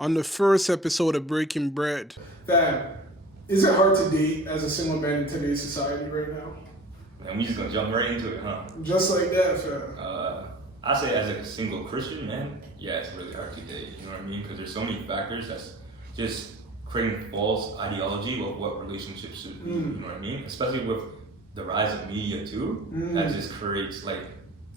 on the first episode of Breaking Bread. Fam, is it hard to date as a single man in today's society right now? And we just gonna jump right into it, huh? Just like that, fam. I say as a single Christian man, yeah, it's really hard to date. You know what I mean? Because there's so many factors that's just creating false ideology of what relationships should be. You know what I mean? Especially with the rise of media too, that just creates like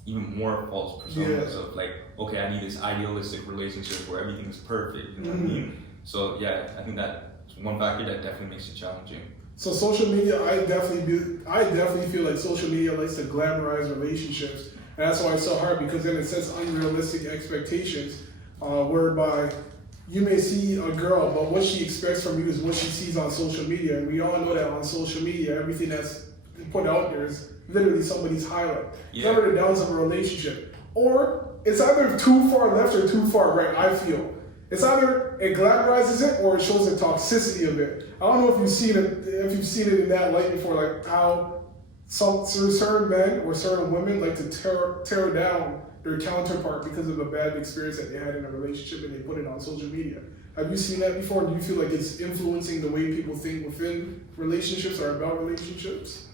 even more false personas of like, okay, I need this idealistic relationship where everything is perfect. You know what I mean? So yeah, I think that's one factor that definitely makes it challenging. So social media, I definitely feel like social media likes to glamorize relationships. And that's why it's so hard, because then it sets unrealistic expectations, whereby you may see a girl, but what she expects from you is what she sees on social media. And we all know that on social media, everything that's put out there is literally somebody's highlight. It's never the downs of a relationship. Or it's either too far left or too far right, I feel. It's either it glamorizes it or it shows the toxicity of it. I don't know if you've seen it in that light before, like how certain men or certain women like to tear down their counterpart because of a bad experience that they had in a relationship and they put it on social media. Have you seen that before? Do you feel like it's influencing the way people think within relationships or about relationships?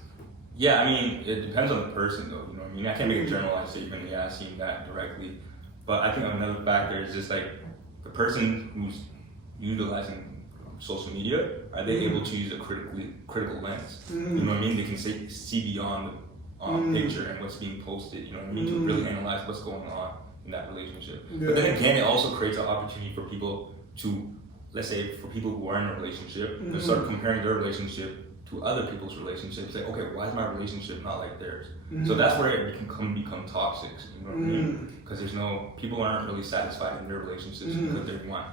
Yeah, I mean, it depends on the person though, you know what I mean? I can't make a generalized statement, yeah, I've seen that directly. But I think another factor is just like the person who's utilizing social media, are they able to use a critical lens? You know what I mean? They can see beyond the picture and what's being posted, you know what I mean? To really analyze what's going on in that relationship. But then again, it also creates an opportunity for people to, let's say for people who are in a relationship, to start comparing their relationship to other people's relationships. Say, okay, why is my relationship not like theirs? So that's where it can become toxic, you know what I mean? Because people aren't really satisfied in their relationships because they want,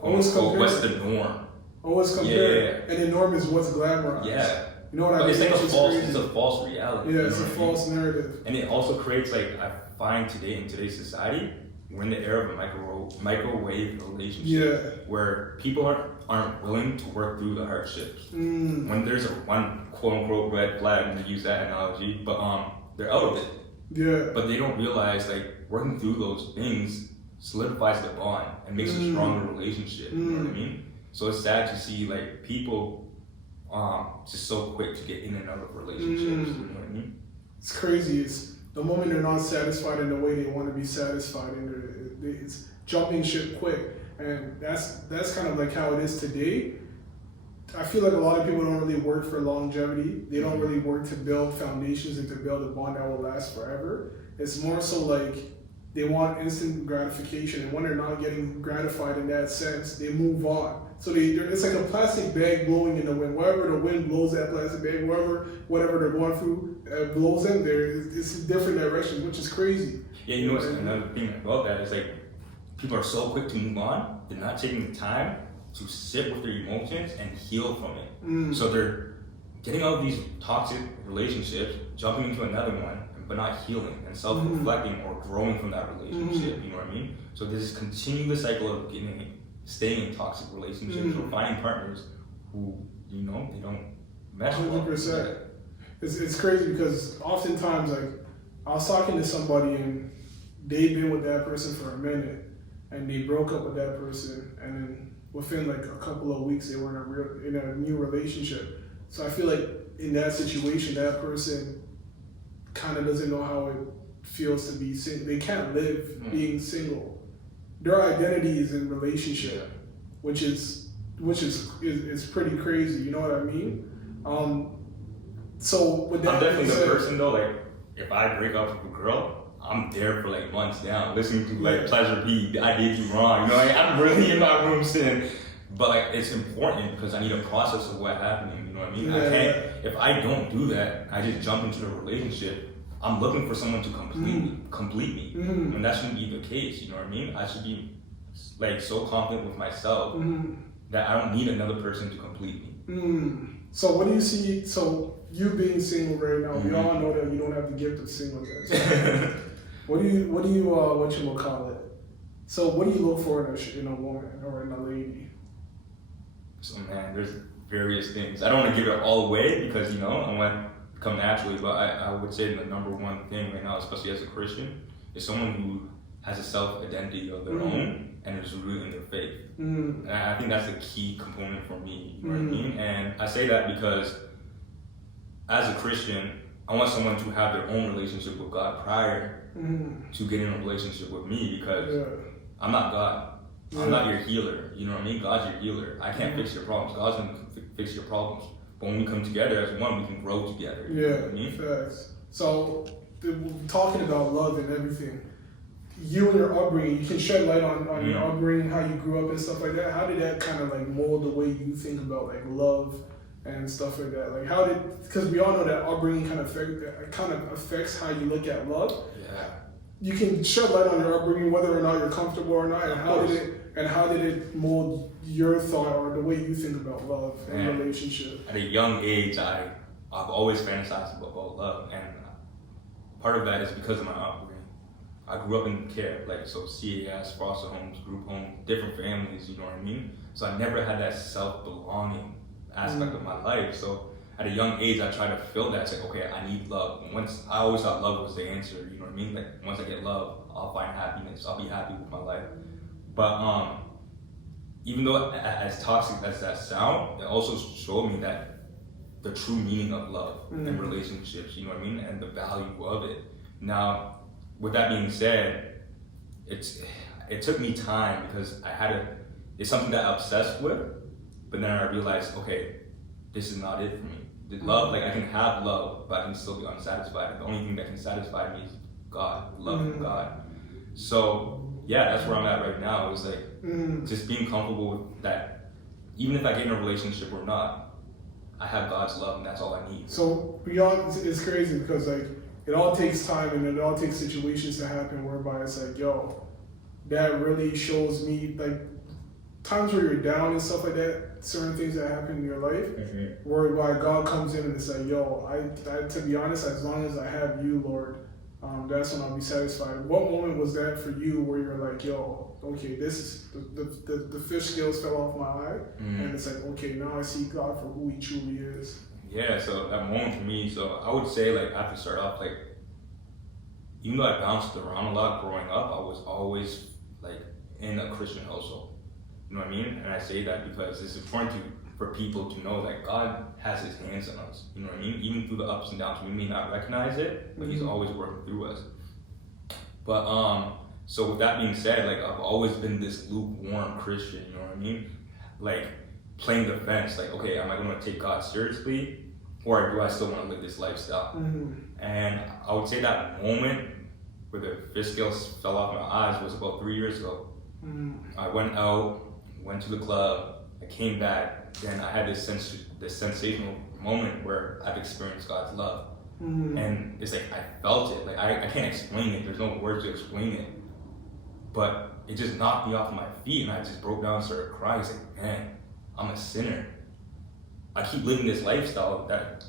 what's the norm? Always compare. And the norm is what's glamorized. Yeah. You know what I mean? It's a false reality. Yeah, it's a false narrative. And it also creates, like, I find in today's society, we're in the era of a microwave relationship where people aren't willing to work through the hardships. When there's one quote unquote red flag, to use that analogy, but they're out of it. Yeah. But they don't realize like working through those things solidifies the bond and makes a stronger relationship. You know what I mean? So it's sad to see like people just so quick to get in and out of relationships. You know what I mean? It's crazy. It's the moment they're not satisfied in the way they want to be satisfied, and it's jumping ship quick. And that's kind of like how it is today. I feel like a lot of people don't really work for longevity. They don't really work to build foundations and to build a bond that will last forever. It's more so like they want instant gratification, and when they're not getting gratified in that sense, they move on. So it's like a plastic bag blowing in the wind. Wherever the wind blows that plastic bag, whatever they're going through blows them there. It's a different direction, which is crazy. Yeah, you know what's another thing about that is like people are so quick to move on. They're not taking the time to sit with their emotions and heal from it. So they're getting out of these toxic relationships, jumping into another one, but not healing and self-reflecting or growing from that relationship. You know what I mean? So there's this continuous cycle of staying in toxic relationships or finding partners who, they don't mesh well. 100%. It's crazy because oftentimes, like, I was talking to somebody and they'd been with that person for a minute and they broke up with that person, and then within like a couple of weeks they were in a new relationship. So I feel like in that situation, that person kind of doesn't know how it feels to be single. They can't live being single. Their identity is in relationship, which is pretty crazy. You know what I mean? So with that, I'm definitely the person though. Like, if I break up with a girl, I'm there for like months down, listening to like Pleasure P, I did you wrong. You know, like, I'm really in my room sitting. But like, it's important because I need a process of what happened. You know what I mean? I can't. If I don't do that, I just jump into the relationship. I'm looking for someone to complete me, and that shouldn't be the case. You know what I mean? I should be like so confident with myself that I don't need another person to complete me. So what do you see? So you being single right now, we all know that you don't have the gift of singleness. What do you call it? So what do you look for in a woman or in a lady? So man, there's various things. I don't want to give it all away because I want to come naturally, but I would say the number one thing right now, especially as a Christian, is someone who has a self-identity of their own and it's rooted in their faith. Mm. And I think that's a key component for me, you know what I mean? And I say that because as a Christian, I want someone to have their own relationship with God prior to getting a relationship with me, because I'm not God. I'm not your healer, you know what I mean? God's your healer. I can't fix your problems. God's gonna fix your problems. But when we come together as one, we can grow together. You know what I mean? Facts. So, talking about love and everything, you and your upbringing, you can shed light on your upbringing, how you grew up and stuff like that. How did that kind of like mold the way you think about like love and stuff like that? Like how did, because we all know that upbringing kind of affects how you look at love. Yeah. You can shed light on your upbringing, whether or not you're comfortable or not, and how did it mold your thought or the way you think about love and relationship? At a young age, I've always fantasized about love, and part of that is because of my upbringing. I grew up in care, like so CAS, foster homes, group homes, different families, you know what I mean? So I never had that self-belonging aspect of my life. So at a young age, I tried to fill that. It's like, okay, I need love. And once I always thought love was the answer, you know what I mean? Like once I get love, I'll find happiness. I'll be happy with my life. But even though as toxic as that sound, it also showed me that the true meaning of love and relationships, you know what I mean? And the value of it. Now, with that being said, it took me time because it's something that I'm obsessed with, but then I realized, okay, this is not it for me. The love, like I can have love, but I can still be unsatisfied. The only thing that can satisfy me is God, love from God. So yeah, that's where I'm at right now. It's like just being comfortable with that. Even if I get in a relationship or not, I have God's love, and that's all I need. So beyond, it's crazy because like it all takes time and it all takes situations to happen whereby it's like, yo, that really shows me like times where you're down and stuff like that, certain things that happen in your life, whereby God comes in and it's like, yo, I to be honest, as long as I have you, Lord, that's when I'll be satisfied. What moment was that for you where you're like, yo, okay, this is the fish scales fell off my eye, and it's like, okay, now I see God for who He truly is. Yeah, so that moment for me, so I would say like I have to start off like, even though I bounced around a lot growing up, I was always like in a Christian household. You know what I mean? And I say that because it's important for people to know that God has His hands on us. You know what I mean? Even through the ups and downs, we may not recognize it, but He's always working through us. But so with that being said, like I've always been this lukewarm Christian. You know what I mean? Like playing the fence. Like, okay, am I going to take God seriously, or do I still want to live this lifestyle? And I would say that moment where the fish scales fell off my eyes was about 3 years ago. I went out, went to the club, I came back, then I had this sensational moment where I've experienced God's love. And it's like, I felt it. Like, I can't explain it. There's no words to explain it. But it just knocked me off my feet, and I just broke down and started crying. It's like, man, I'm a sinner. I keep living this lifestyle that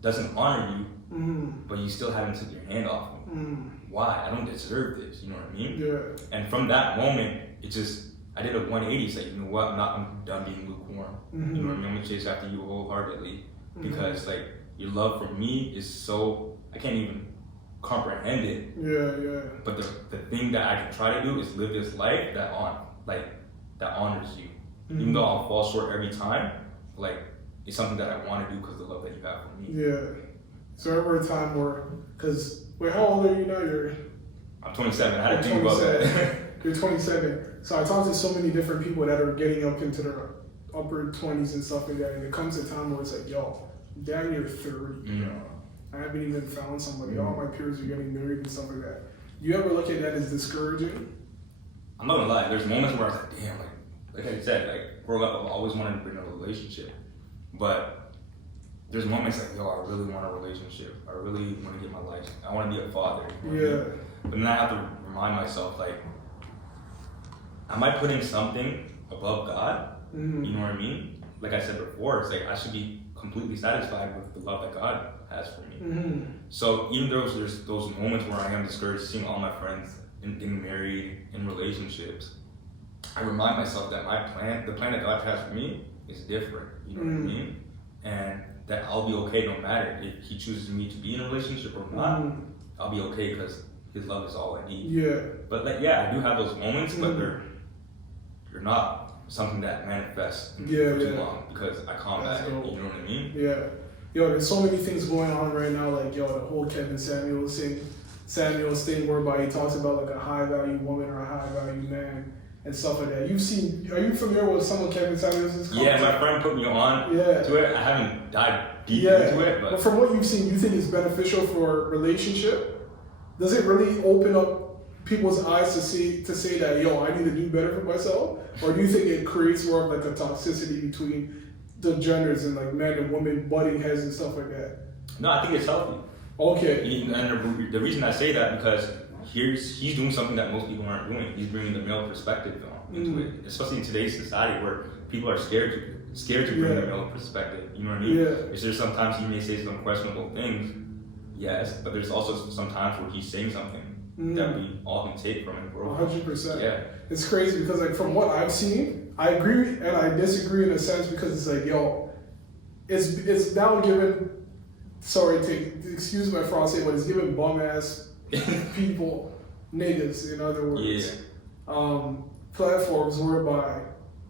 doesn't honor you, but you still haven't taken your hand off me. Why? I don't deserve this, you know what I mean? Yeah. And from that moment, I did a 180, say, you know what, I'm done being lukewarm. You know what I mean? I'm gonna chase after you wholeheartedly, because like your love for me is so, I can't even comprehend it. Yeah. But the thing that I can try to do is live this life that honors you. Even though I'll fall short every time, like it's something that I want to do because of the love that you have for me. Yeah. So ever a time where, wait, how old are you now? I'm 27. I had to think about that. You're 27. So I talk to so many different people that are getting up into their upper 20s and stuff like that, and it comes a time where it's like, yo, damn, you're 30. You know, I haven't even found somebody. All my peers are getting married and stuff like that. You ever look at that as discouraging? I'm not gonna lie. There's moments where I was like, damn, like I said, like growing up, I've always wanted to be in a relationship, but there's moments like, yo, I really want a relationship. I really want to get my life. I want to be a father. You know what I mean? But then I have to remind myself, like, am I putting something above God? You know what I mean? Like I said before, it's like I should be completely satisfied with the love that God has for me. So even though there's those moments where I am discouraged seeing all my friends getting married in relationships, I remind myself that the plan that God has for me is different. You know what I mean? And that I'll be okay no matter if He chooses me to be in a relationship or not. I'll be okay because His love is all I need. Yeah. But like, yeah, I do have those moments, but you're not something that manifests for too long because I combat it. You know what I mean? Yeah. Yo, there's so many things going on right now. Like, yo, the whole Kevin Samuels thing whereby he talks about like a high value woman or a high value man and stuff like that. Are you familiar with some of Kevin Samuels' content? Yeah, my friend put me on to it. I haven't dived deep into it, but from what you've seen, you think it's beneficial for a relationship? Does it really open up people's eyes to say that, yo, I need to do better for myself? Or do you think it creates more of like a toxicity between the genders and like men and women butting heads and stuff like that? No, I think it's healthy. Okay. And the reason I say that because he's doing something that most people aren't doing. He's bringing the male perspective into it, especially in today's society where people are scared to bring the male perspective. You know what I mean? Is there sometimes he may say some questionable things, yes, but there's also some times where he's saying something that we all can take from him. 100%. Yeah. It's crazy because like from what I've seen, I agree and I disagree in a sense because it's like, yo, it's now given. Sorry, excuse my Francais, but it's giving bum ass people, niggas, in other words, platforms whereby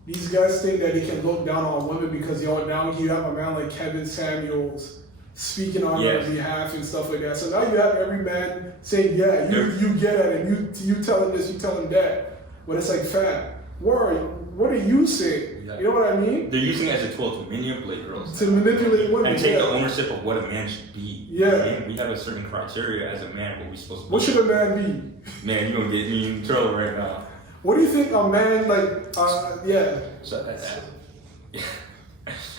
these guys think that they can look down on women because now you have a man like Kevin Samuels speaking on their behalf and stuff like that. So now you have every man saying, yeah, you get it, and you tell him this, you tell him that. But it's like, fam, what are you saying? You know what I mean? They're using it as a tool to manipulate girls. To manipulate women. And take the ownership of what a man should be. Yeah. Right? We have a certain criteria as a man, what we're supposed to be. What should a man be? Man, you're going to get me in trouble right now. What do you think a man, like, So,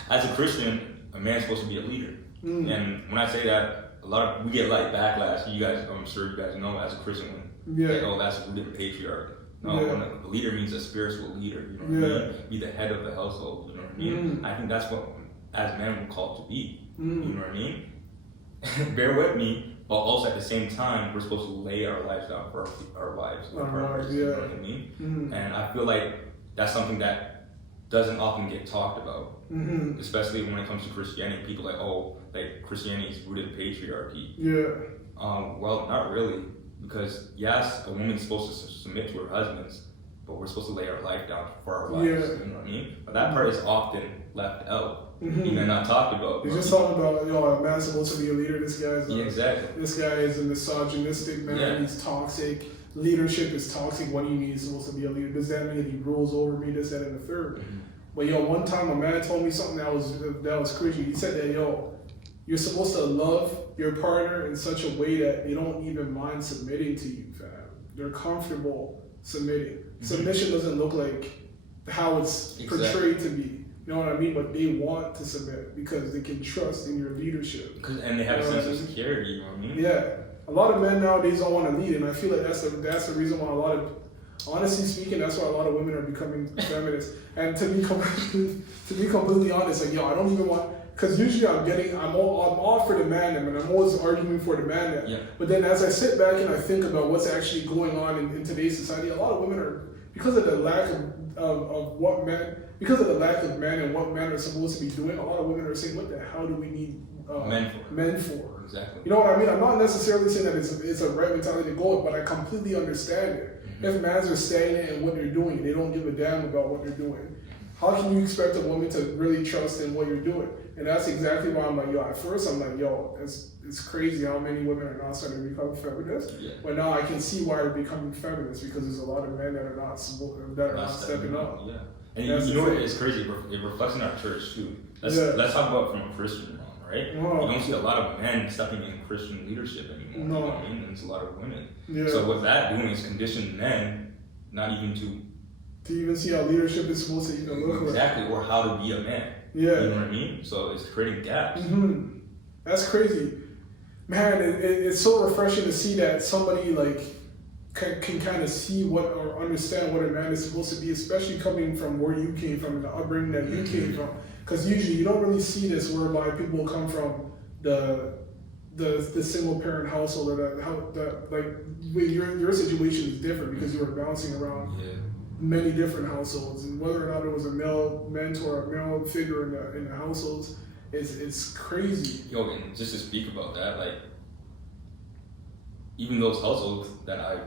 as a Christian, a man's supposed to be a leader. And when I say that, we get like backlash. I'm sure you guys know as a Christian, like, oh, that's rooted in patriarchy. No, a leader means a spiritual leader. You know what I mean? Be the head of the household. You know what I mean? I think that's what, as men, we're called to be. You know what I mean? Bear with me, but also at the same time, we're supposed to lay our lives down for our wives, our partners. You know what I mean? And I feel like that's something that doesn't often get talked about, especially when it comes to Christianity. People like, oh, like Christianity is rooted in patriarchy. Well, not really. Because yes, a woman's supposed to submit to her husbands, but we're supposed to lay our life down for our wives. You know what I mean? But that part is often left out. Even not talked about. You're just talking about, yo, a man's supposed to be a leader. This guy's exactly. This guy is a misogynistic man. He's toxic. Leadership is toxic. What do you mean he's supposed to be a leader? Does that mean he rules over me? This, that, and the third. But yo, one time a man told me something that was crazy. He said that, yo, you're supposed to love your partner in such a way that they don't even mind submitting to you, fam. They're comfortable submitting. Submission doesn't look like how it's portrayed to be. You know what I mean? But they want to submit because they can trust in your leadership. And they have a sense of security, you know what I mean? Yeah. A lot of men nowadays don't want to lead, and I feel like that's the reason why honestly speaking, that's why a lot of women are becoming feminists. And to be completely honest, like, yo, I don't even want. Because usually I'm all for the man, and I'm always arguing for the man. But then as I sit back and I think about what's actually going on in today's society, a lot of women are, because of the lack because of the lack of men and what men are supposed to be doing, a lot of women are saying, what the hell do we need men for? Exactly. You know what I mean? I'm not necessarily saying that it's a right mentality to go, but I completely understand it. If men are stagnant in what they're doing, they don't give a damn about what they're doing. How can you expect a woman to really trust in what you're doing? And that's exactly why I'm like, yo, at first I'm like, yo, it's crazy how many women are now starting to become feminists. But now I can see why they're becoming feminists, because there's a lot of men that are not stepping up. And you know what is crazy? It reflects in our church too. Let's talk about from a Christian mom, right? You don't see a lot of men stepping in Christian leadership anymore. You know what I mean? And it's a lot of women. So what that doing is condition men not even to even see how leadership is supposed to even look exactly, or how to be a man. You know what I mean? So it's creating gaps. That's crazy, man. It's so refreshing to see that somebody like can kind of see what or understand what a man is supposed to be, especially coming from where you came from and the upbringing that you came from. Because usually you don't really see this whereby people come from the single parent household, or your situation is different because you were bouncing around many different households, and whether or not there was a male mentor, a male figure in the households, it's crazy. Yo, and just to speak about that, like, even those households that I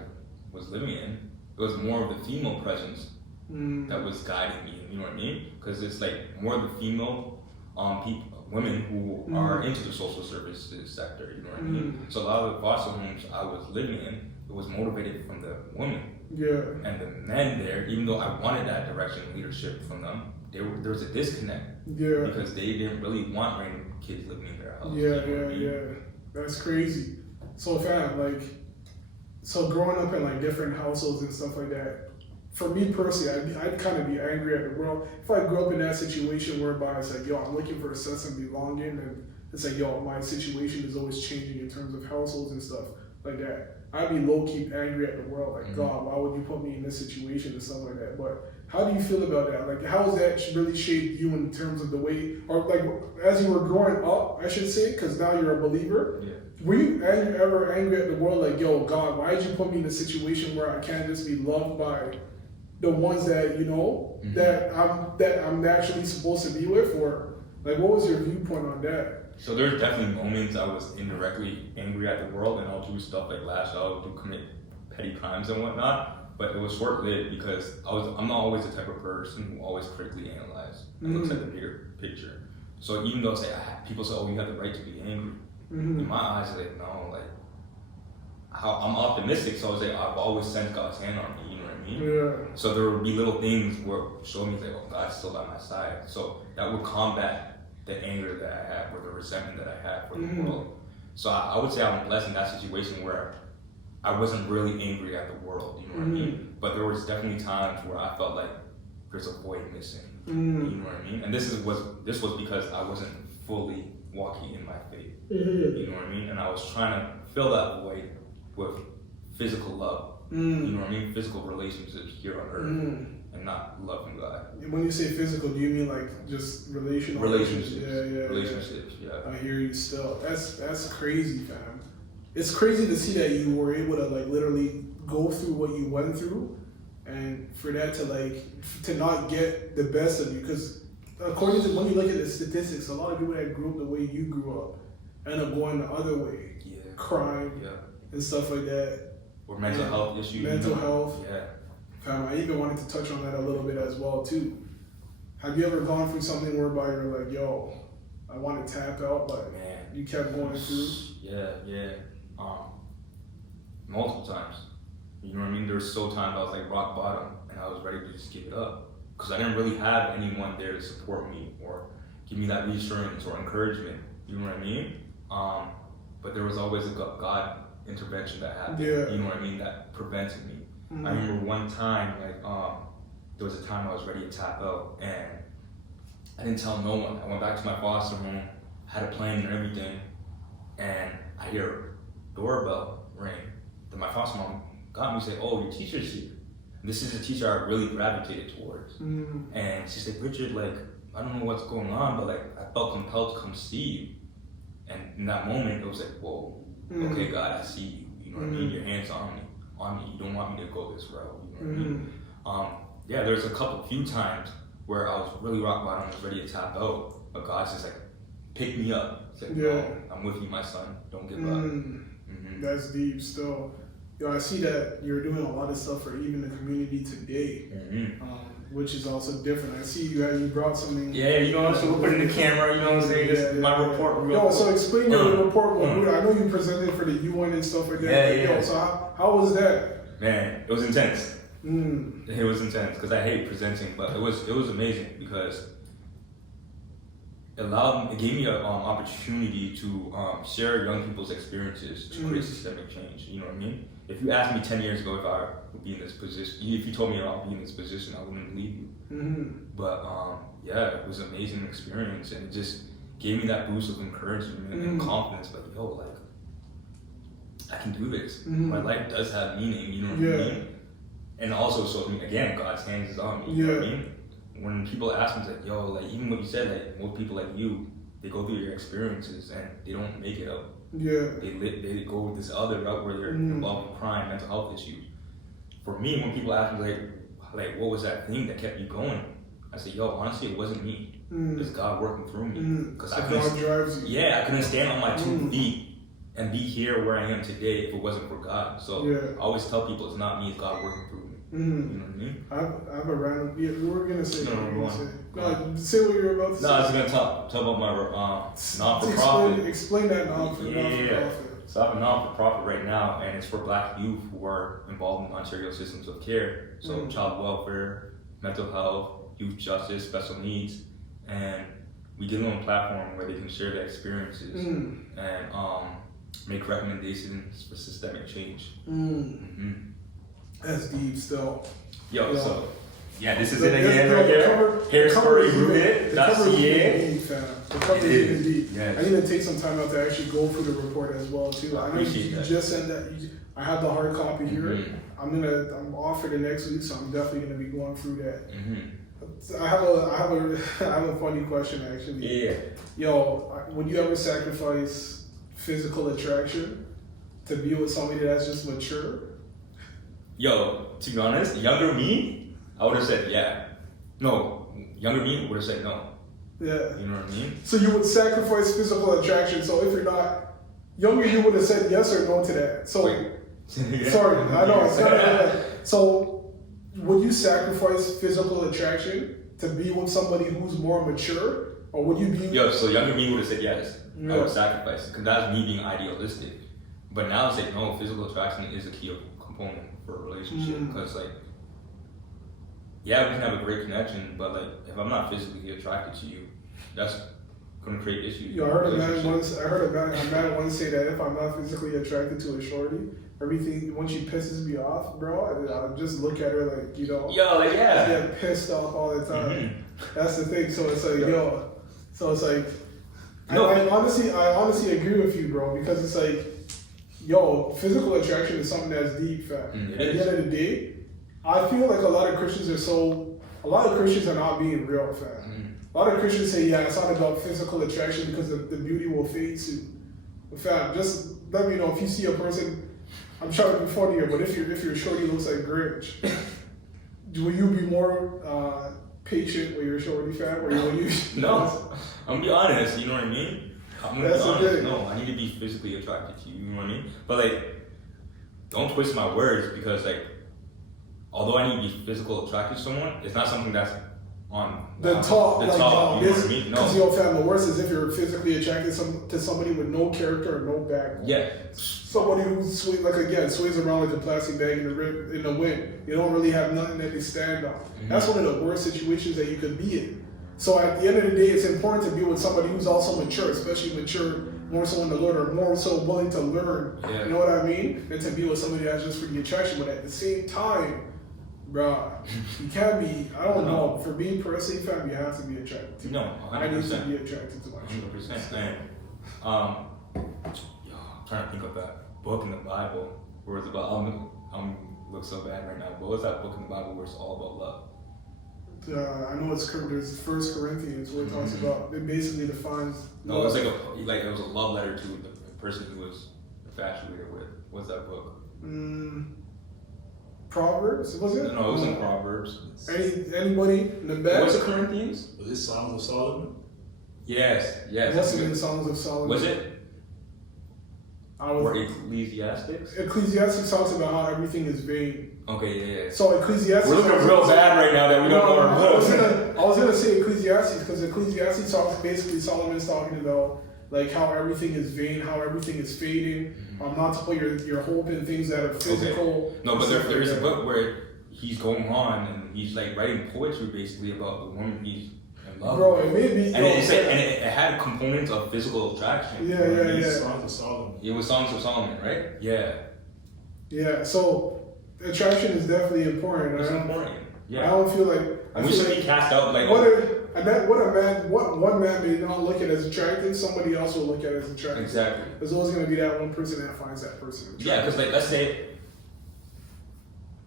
was living in, it was more of the female presence that was guiding me. You know what I mean? Because it's like more the female women who are into the social services sector. You know what I mean? So a lot of the foster homes I was living in, it was motivated from the women. Yeah. And the men there, even though I wanted that direction and leadership from them, there was a disconnect. Yeah. Because they didn't really want random kids living in their house. Yeah. That's crazy. So fam, like, so growing up in like different households and stuff like that, for me personally, I'd kind of be angry at the world. If I grew up in that situation whereby it's like, yo, I'm looking for a sense of belonging, and it's like, yo, my situation is always changing in terms of households and stuff like that. I'd be low-key angry at the world, like, God, why would you put me in this situation and stuff like that? But how do you feel about that? Like, how has that really shaped you in terms of the way, or like, as you were growing up, I should say, because now you're a believer, were you ever angry at the world, like, yo, God, why did you put me in a situation where I can't just be loved by the ones that, you know, that I'm actually supposed to be with? Or, like, what was your viewpoint on that? So there's definitely moments I was indirectly angry at the world, and I'll do stuff like lash out, do commit petty crimes and whatnot. But it was short-lived because I'm not always the type of person who always critically analyzes and looks at the bigger picture. So even though people say, oh, you have the right to be angry, in my eyes, like, no, like, I'm optimistic, so I was like, I've always sensed God's hand on me, you know what I mean? Yeah. So there would be little things where show me like, oh, God's still by my side. So that would combat the anger that I have or the resentment that I have for the world. So I would say I'm blessed in that situation where I wasn't really angry at the world, you know what I mean? But there was definitely times where I felt like there's a void missing, you know what I mean? And this was because I wasn't fully walking in my faith, you know what I mean? And I was trying to fill that void with physical love, you know what I mean? Physical relationships here on earth. And not love from God. When you say physical, do you mean like just relational? Relationships. Relationships. Yeah. I hear you still. That's crazy, fam. It's crazy to see that you were able to like literally go through what you went through, and for that to not get the best of you. Because according to when you look at the statistics, a lot of people that grew up the way you grew up end up going the other way. Yeah. Crime. Yeah. And stuff like that. Or mental health issues. Mental health. Yeah. I even wanted to touch on that a little bit as well too. Have you ever gone through something whereby you're like, yo, I want to tap out, but you kept going through? Yeah. Multiple times. You know what I mean? There was times I was like rock bottom and I was ready to just give it up. Because I didn't really have anyone there to support me or give me that reassurance or encouragement. You know what I mean? But there was always a God intervention that happened. Yeah. You know what I mean? That prevented me. I remember one time, like, there was a time I was ready to tap out, and I didn't tell no one. I went back to my foster home, had a plan and everything, and I hear a doorbell ring. Then my foster mom got me and said, "Oh, your teacher's here." And this is a teacher I really gravitated towards, and she said, "Richard, like, I don't know what's going on, but like, I felt compelled to come see you." And in that moment, it was like, "Whoa, okay, God, I see you. You know what I mean? Your hands on me. You don't want me to go this route, you know what I mean?" Yeah, there's few times where I was really rock bottom, I was ready to tap out, but God's just like, pick me up. It's like, no, I'm with you, my son, don't give up. That's deep still. Yo, I see that you're doing a lot of stuff for even the community today, which is also different. I see you brought something. Yeah, you know what I'm saying? We'll put it in the camera, you know what I'm saying? This is my report. Yo, so explain your report. I know you presented for the UN and stuff like that. Yo, so how was that? Man, it was intense. It was intense because I hate presenting, but it was amazing because it gave me an opportunity to share young people's experiences to create systemic change. You know what I mean? If you asked me 10 years ago if I would be in this position, if you told me I'll be in this position, I wouldn't believe you. But yeah, it was an amazing experience, and it just gave me that boost of encouragement and confidence. Like, yo, like, I can do this. My life does have meaning. You know what I mean? And also showed me again, God's hands is on me. You know what I mean? When people ask me, like, yo, like, even what you said, like, most people like you, they go through your experiences and they don't make it up. They go this other route where they're involved in crime, mental health issues. For me, when people ask me, like, what was that thing that kept you going? I say, yo, honestly, it wasn't me. It's God working through me. Because God drives you. Yeah, I couldn't stand on my 2 feet and be here where I am today if it wasn't for God. So I always tell people it's not me, it's God working through me. Mm-hmm. You know what I mean? I have a random. Yeah, we were gonna say. No, what you were go gonna on. say. No, say what you were about to No, say. I was gonna talk about my non-for-profit. Explain that non-for-profit. Yeah. So I have a non-for-profit right now, and it's for Black youth who are involved in Ontario systems of care. So child welfare, mental health, youth justice, special needs, and we give them a platform where they can share their experiences and make recommendations for systemic change. That's deep still. Yo, Yeah. so yeah, this is it again right here. Hairstory.ca. The cover is even deep. Yes. I need to take some time out to actually go through the report as well too. I know you just sent that. I have the hard copy here. I'm off for the next week, so I'm definitely gonna be going through that. I have a funny question actually. Yeah. Yo, would you ever sacrifice physical attraction to be with somebody that's just mature? Yo, to be honest, younger me, I would have said yeah. No, younger me would have said no. Yeah. You know what I mean? So you would sacrifice physical attraction. So if you're not younger, you would have said yes or no to that. So sorry, I know it's kind of like that. So would you sacrifice physical attraction to be with somebody who's more mature, or would you be? Yo, so younger me would have said yes. Yeah. I would sacrifice it because that's me being idealistic. But now it's like no, physical attraction is a key component for a relationship because like. Yeah, we can have a great connection, but like if I'm not physically attracted to you, that's gonna create issues. Yo, I heard a man once say that if I'm not physically attracted to a shorty, everything when she pisses me off, bro, I'll just look at her like, Yo, like yeah. I get pissed off all the time. That's the thing. So it's like, so it's like, I honestly agree with you, bro, because it's like, yo, physical attraction is something that's deep, fam. At the end of the day, I feel like a lot of Christians are not being real, fam. A lot of Christians say, yeah, it's not about physical attraction because the beauty will fade soon. Fam, just let me know if you see a person. I'm trying to be funny here, but if your shorty looks like Grinch, will you be more patient with your shorty, fam, or will you? No, I'm gonna be honest. You know what I mean? I'm gonna That's be honest. okay. No, I need to be physically attracted to you. You know what I mean? But like, don't twist my words because like, although I need to be physical attracted to someone, it's not something that's on The top. You know what I mean? No. Because fam, the worst is if you're physically attracted to somebody with no character or no backbone. Yeah. Somebody who's sways around like a plastic bag in the wind. You don't really have nothing that they stand on. That's one of the worst situations that you could be in. So at the end of the day, it's important to be with somebody who's also mature, especially mature more so in the Lord, or more so willing to learn. Yeah. You know what I mean? Than to be with somebody that's just for the attraction. But at the same time, bro, you can't be. I don't know. For me personally, fam, you have to be attracted to. No, 100%. I need to be attracted to my 100%. And I'm trying to think of that book in the Bible where it's about. I'm look so bad right now. But what's that book in the Bible where it's all about love? I know there's First Corinthians where it talks about. It basically defines. No, it was it was a love letter to the person who was infatuated with. What's that book? Proverbs, was it? No, it wasn't Proverbs. Anybody in the back? Was it Corinthians? Was this Songs of Solomon? Yes. It must have been Songs of Solomon. Was it? Or Ecclesiastics? Ecclesiastes talks about how everything is vain. Okay, yeah. So Ecclesiastes. We're looking real bad right now that we don't know our books. I was gonna say Ecclesiastes because Ecclesiastes talks basically Solomon's talking about like how everything is vain, how everything is fading. Not to put your hope in things that are physical. Okay. No, but there is a book where he's going on and he's like writing poetry basically about the woman he's in love Bro, with. it made me. And it had components of physical attraction. Yeah. Songs of Solomon. It was Songs of Solomon, right? Yeah. Yeah. So attraction is definitely important. It's important. Yeah. I don't feel like. And we should be cast out like. What one man may not look at as attractive, somebody else will look at as attractive. Exactly. There's always going to be that one person that finds that person attractive. Yeah, because like let's say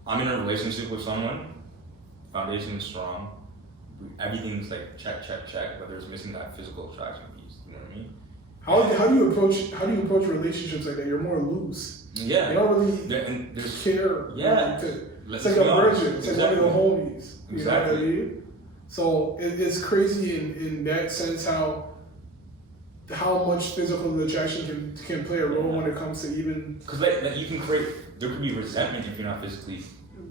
I'm in a relationship with someone, foundation is strong, everything's like check, but there's missing that physical attraction piece. You know what I mean? How do you approach relationships like that? You're more loose. Yeah. You don't really there's care. Yeah. It's like a virgin. It's like one of the homies. You know what I mean? So it's crazy in that sense how much physical attraction can play a role when it comes to even. Because like you can create, there could be resentment if you're not physically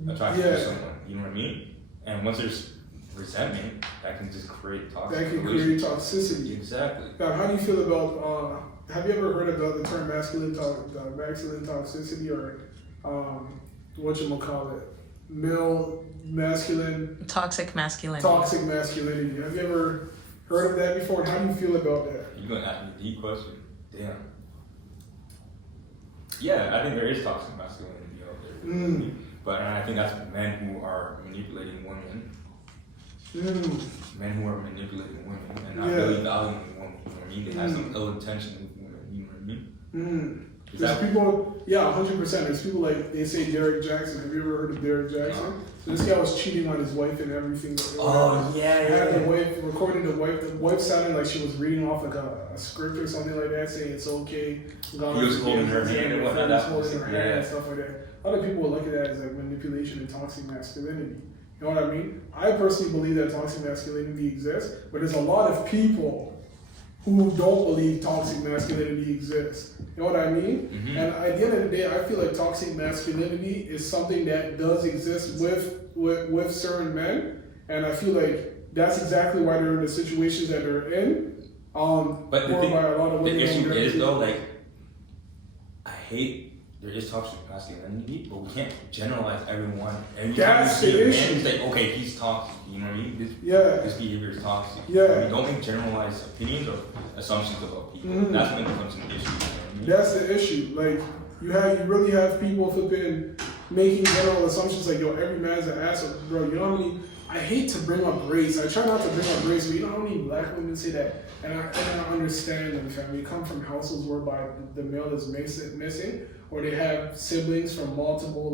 attracted to someone. You know what I mean? And once there's resentment, that can just create toxic. That can create toxicity. Exactly. Now, how do you feel about? Have you ever heard of the term masculine toxicity, or whatchamacallit, male masculine Toxic masculinity. toxic masculinity? Have you ever heard of that before? How do you feel about that? You're gonna ask me a deep question. Damn. Yeah, I think there is toxic masculinity out there. But I think that's men who are manipulating women. Men who are manipulating women and not really valuing women. You know what I mean? They have some ill intention with women. You know what I mean? There's people, 100%. There's people like, they say Derek Jackson. Have you ever heard of Derek Jackson? No. So this guy was cheating on his wife and everything. Had the wife, recording the wife. The wife sounded like she was reading off like a script or something like that, saying it's okay. He was holding her hand and whatnot. He was holding her hand and stuff like that. Other people will look at that as like manipulation and toxic masculinity. You know what I mean? I personally believe that toxic masculinity exists, but there's a lot of people who don't believe toxic masculinity exists. You know what I mean? And at the end of the day, I feel like toxic masculinity is something that does exist with certain men, and I feel like that's exactly why they're in the situations that they're in. But the issue is though, like, I hate there is toxic masculinity, but we can't generalize everyone. That's the issue. It's like, okay, he's toxic. You know what I mean? This behavior is toxic. Yeah. We don't make generalized opinions or assumptions about people. That's when it becomes an issue. You know what I mean? That's the issue. Like you really have people flipping making general assumptions like, yo, every man's an asshole, bro. You know how many? I hate to bring up race. I try not to bring up race, but you know how many black women say that, and I understand them. Family come from households whereby the male is missing, or they have siblings from multiple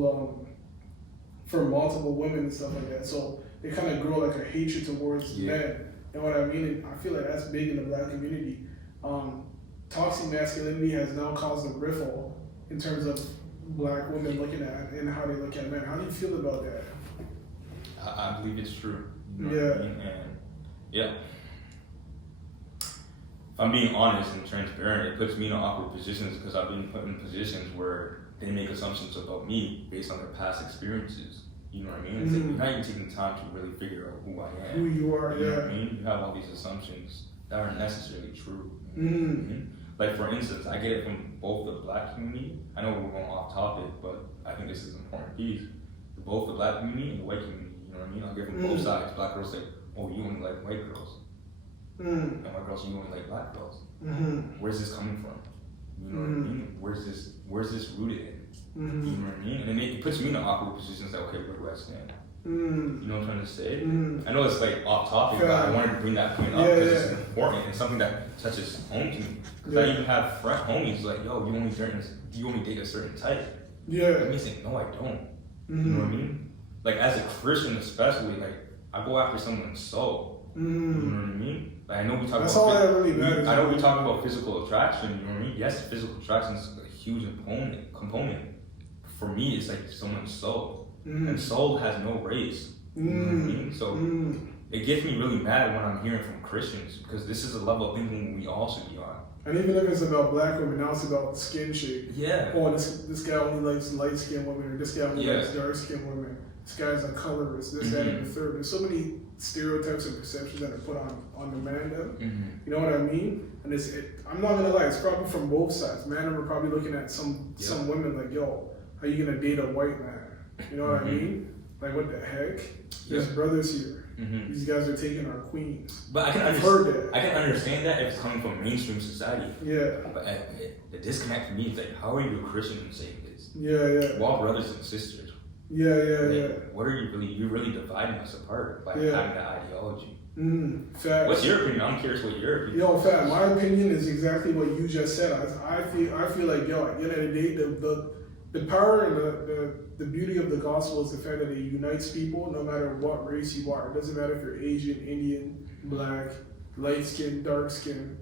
women and stuff like that. So they kind of grow like a hatred towards men. You know what I mean? And I feel like that's big in the black community. Toxic masculinity has now caused a riffle in terms of black women looking at and how they look at men. How do you feel about that? I believe it's true. You know what I mean? And if I'm being honest and transparent, it puts me in awkward positions because I've been put in positions where they make assumptions about me based on their past experiences. You know what I mean? It's like you're not even taking time to really figure out who I am. Who you are, you know what I mean? You have all these assumptions that aren't necessarily true. You know what I mean? Like, for instance, I get it from both the black community. I know we're going off topic, but I think this is an important piece. Both the black community and the white community. You know what I mean? I'll get from both sides. Black girls say, oh, you only like white girls. And white girls, you only like black girls. Where's this coming from? You know what I mean? Where's this rooted in? You know what I mean? And it puts me in an awkward position. It's like, okay, where do I stand? You know what I'm trying to say? I know it's like off topic, but I wanted to bring that point up because it's important. It's something that touches home to me. Because I even have friend homies like, yo, you only date a certain type. Let me say, no, I don't. You know what I mean? Like, as a Christian especially, like, I go after someone's soul. You know what I mean? Like, I know we talk That's about all that really matters. I know we talk about physical attraction, you know what I mean? Yes, physical attraction is a huge component. For me, it's like someone's soul. And soul has no race. You know what I mean? So it gets me really mad when I'm hearing from Christians because this is a level of thinking we all should be on. And even if it's about black women, now it's about skin shape. Oh, this guy only likes light skinned women, or this guy only likes dark skinned women. This guy's a colorist, this, that, and the third. There's so many stereotypes and perceptions that are put on the man then. You know what I mean? And I'm not gonna lie, it's probably from both sides. Men are probably looking at some women like, yo, how you gonna date a white man? You know what I mean? Like, what the heck? There's brothers here. These guys are taking our queens. But I've heard that. I can understand that if it's coming from mainstream society. But the disconnect for me is like, how are you a Christian and saying this? We're all brothers and sisters. What are you really? You're really dividing us apart by having that ideology. Fact. What's your opinion? I'm curious what your opinion. Yo, fact. My opinion is exactly what you just said. I feel like, yo, at the end of the day, the power and the beauty of the gospel is the fact that it unites people no matter what race you are. It doesn't matter if you're Asian, Indian, black, light skin, dark skin.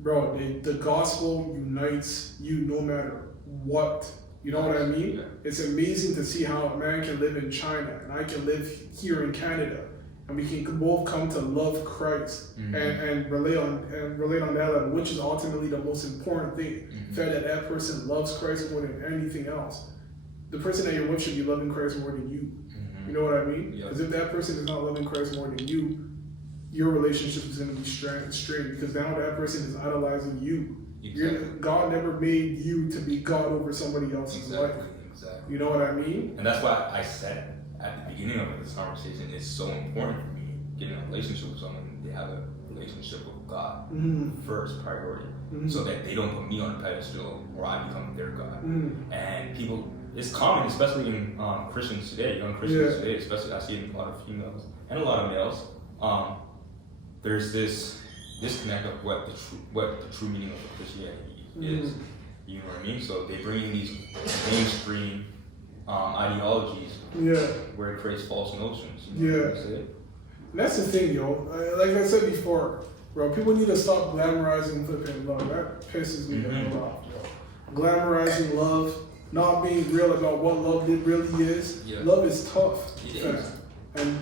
Bro, the gospel unites you no matter what. You know what I mean? It's amazing to see how a man can live in China and I can live here in Canada. And we can both come to love Christ and relate on that level, which is ultimately the most important thing. The fact that person loves Christ more than anything else. The person that you're with should be loving Christ more than you. You know what I mean? Yeah. Because if that person is not loving Christ more than you, your relationship is going to be strained because now that person is idolizing you. Exactly. God never made you to be God over somebody else's life. Exactly. You know what I mean? And that's why I said at the beginning of this conversation, it's so important for me getting a relationship with someone. They have a relationship with God first priority, so that they don't put me on a pedestal or I become their God. And people, it's common, especially in Christians today, young Christians today, especially I see it in a lot of females and a lot of males. There's this disconnect of what the true meaning of Christianity is. You know what I mean? So they bring in these mainstream ideologies where it creates false notions. You know what I'm saying? That's the thing, yo. Like I said before, bro, people need to stop glamorizing flipping love. That pisses me the hell off, yo. Glamorizing love, not being real about what love really is. Yeah. Love is tough. It is. And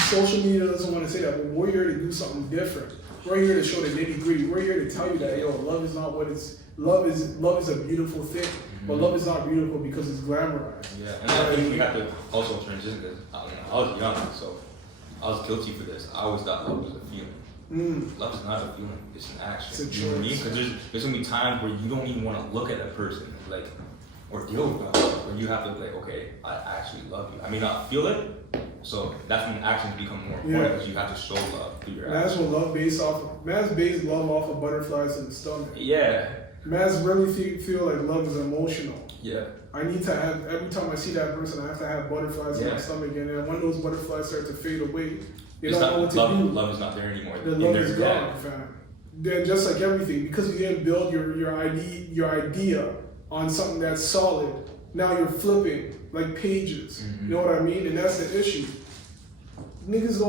social media doesn't want to say that, but we're here to do something different. We're here to show the nitty gritty. We're here to tell you that, yo, love is not what it's. Love is a beautiful thing, but love is not beautiful because it's glamorized. Yeah, and I think we have to also transition because I was young, so I was guilty for this. I always thought love was a feeling. Love is not a feeling; it's an action. It's a you know what I mean? choice. Because there's gonna be times where you don't even want to look at a person, like, or deal with them, where you have to be like, okay, I actually love you. I may not feel it, so that's when actions become more important because you have to show love through your Man's actions. Man's based love off of butterflies in the stomach. Yeah, Man's really feel like love is emotional. yeah, I need to have, every time I see that person, I have to have butterflies in my stomach. And then when those butterflies start to fade away, you don't know what to do. Love is not there anymore. The love is gone, fam. Then just like everything, because you didn't build your idea on something that's solid, now you're flipping like pages. You know what I mean? And that's the issue. Niggas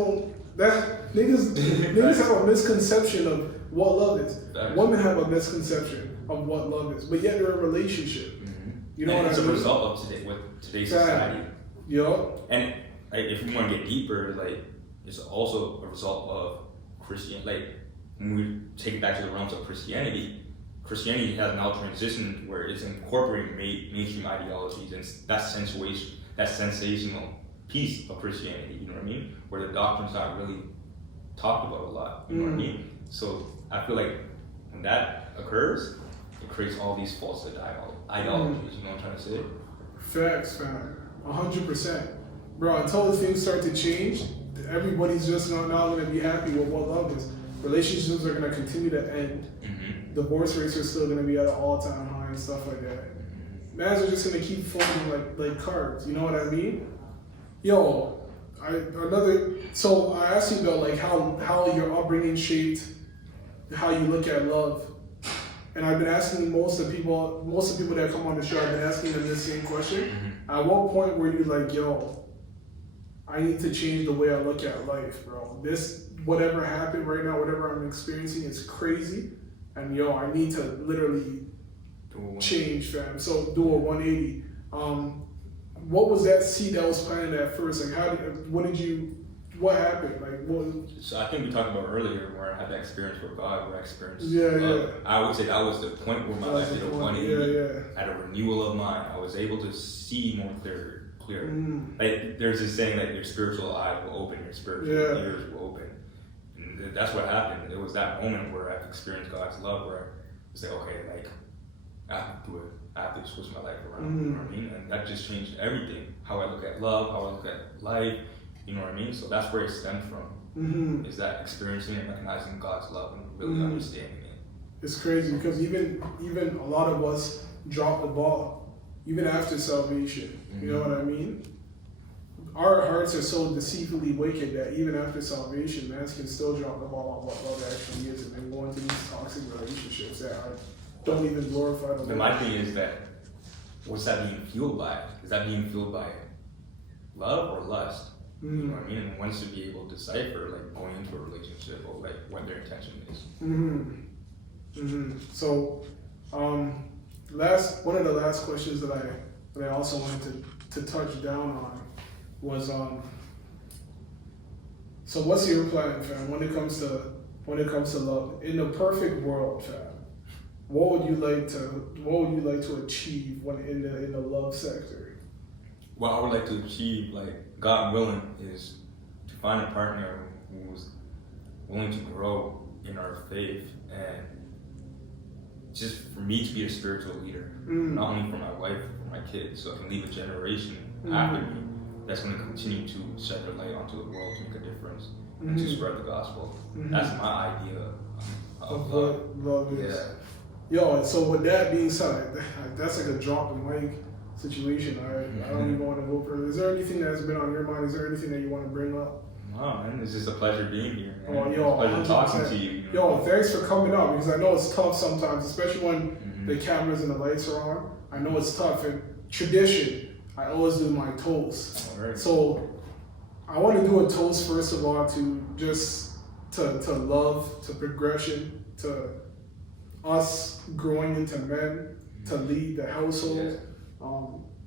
have a misconception of what love is. Women have a misconception of what love is, but yet they're in a relationship. You know and what it's I mean? a result of today's society. Yo. And like, if we want to get deeper, like, it's also a result of Christian. Like, when we take it back to the realms of Christianity, Christianity has now transitioned where it's incorporating mainstream ideologies and that sensational piece of Christianity. You know what I mean? Where the doctrine's not really talked about a lot. You know what I mean? So I feel like when that occurs, it creates all these false ideologies. You know what I'm trying to say? Facts, fam. 100%. Bro, until things start to change, everybody's just not going to be happy with what love is. Relationships are going to continue to end. Divorce rates are still going to be at an all-time high and stuff like that. Mans are just going to keep folding like cards. You know what I mean? Yo, so I asked you about like how your upbringing shaped how you look at love. And I've been asking most of the people that come on the show, I've been asking them this same question. At what point were you like, yo, I need to change the way I look at life, bro? This, whatever happened right now, whatever I'm experiencing is crazy. And yo, I need to literally change, fam. So do a 180. What was that seed that was planted at first? Like, what happened? Like, what? So I think we talked about earlier where I had that experience with God, where I experienced Yeah. I would say that was the point where my life did a 180. Yeah. At a renewal of mind, I was able to see more clear. Like, there's this saying that your spiritual eyes will open, your spiritual ears will open. And that's what happened. It was that moment where I've experienced God's love, where I say, okay, like, I have to do it. I have to switch my life around. You know what I mean? And that just changed everything. How I look at love, how I look at life. You know what I mean? So that's where it stemmed from. Is that experiencing and recognizing God's love and really understanding it. It's crazy because even a lot of us drop the ball, even after salvation. You know what I mean? Our hearts are so deceitfully wicked that even after salvation, man can still drop the ball on what love actually is and then go into these toxic relationships that don't even glorify the Lord. But my thing is that, what's that being fueled by? Is that being fueled by love or lust? You know what I mean? And one should be able to decipher, like, going into a relationship or like what their intention is. So, one of the last questions that I also wanted to touch down on was so what's your plan, fam, when it comes to love? In the perfect world, fam, what would you like to achieve when in the love sector? Well, I would like to achieve, like, God willing, is to find a partner who's willing to grow in our faith, and just for me to be a spiritual leader, not only for my wife, but for my kids, so I can leave a generation after me that's going to continue to shed their light onto the world to make a difference and to spread the gospel. That's my idea of love. Love is. Yo, and so with that being said, that's like a drop in the mic situation. All right, I don't even want to go further. Is there anything that's been on your mind? Is there anything that you want to bring up? No, man, it's just a pleasure being here. Man. Oh, yo, it's a pleasure 100%. talking to you. You know? Yo, thanks for coming out because I know it's tough sometimes, especially when the cameras and the lights are on. I know it's tough. And tradition, I always do my toast. All right. So I want to do a toast first of all to just to love, to progression, to us growing into men, to lead the household,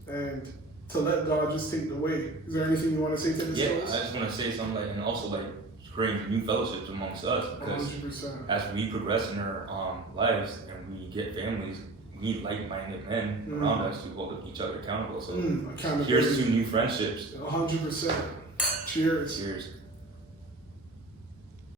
and to let God just take the way. Is there anything you want to say to this toast? I just want to say something like, and also like creating new fellowships amongst us, because 100%. as we progress in our lives and we get families, we need like-minded men around us to hold each other accountable. So here's to new friendships. 100%. Cheers. Cheers.